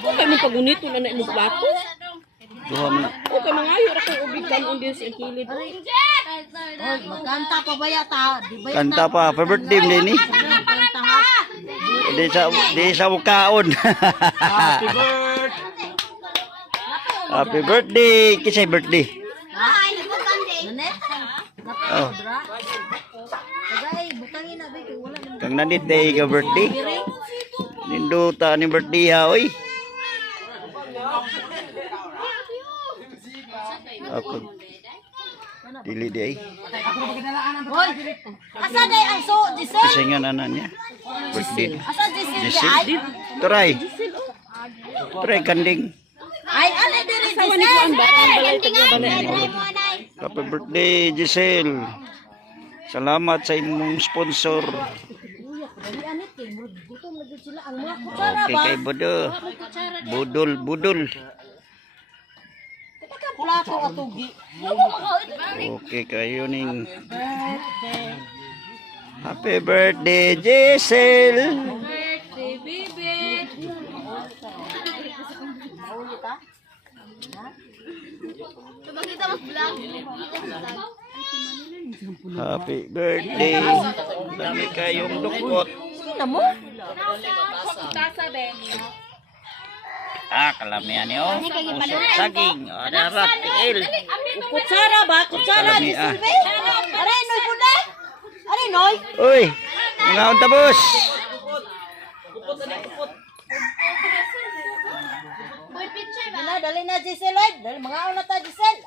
Kaya mo pagunito na na imong plato. Duha man. O kay mangayo ra kay ubigan undi sa kilid. Oy, magkanta pa ba yata? Di ba Kanta pa, happy birthday din ni. kanta ha? Di sa mukaon. Happy birthday. Happy birthday. Kisay birthday. Ay, nagkanta. Nanet? Oh. Tagay, butangin na ba wala naman. Kang nanit day ka birthday. Ninduta ni birthday ha oy. Ako. Dili day. Hoy, asa day ang so, Giselle? Kisay nga nanan niya. Birthday. Asa Giselle di Giselle. ay? Try. Try kanding. Ay, ano diri Sawa ni kuan ba? Ang balay tagya balay. Happy birthday, Giselle. Salamat sa imong sponsor. Gutom na gud sila ang mga kutsara Okay ba? kay Budol. Budol. Ka plato atugi. Okay kayo ning. Happy birthday, Giselle. Birthday, baby. Maulit ha? Coba kita mas vlog. Happy birthday. Dami kayong dukot. Sino mo? Kalamian niyo. Usok saging. Darat, tiil. Kutsara ba? Kutsara Kalami, di Silve? Aray, noy po na? Aray, noy? Uy, mga untabos. Dali na, Giselle. Dali, mga una ta, Giselle.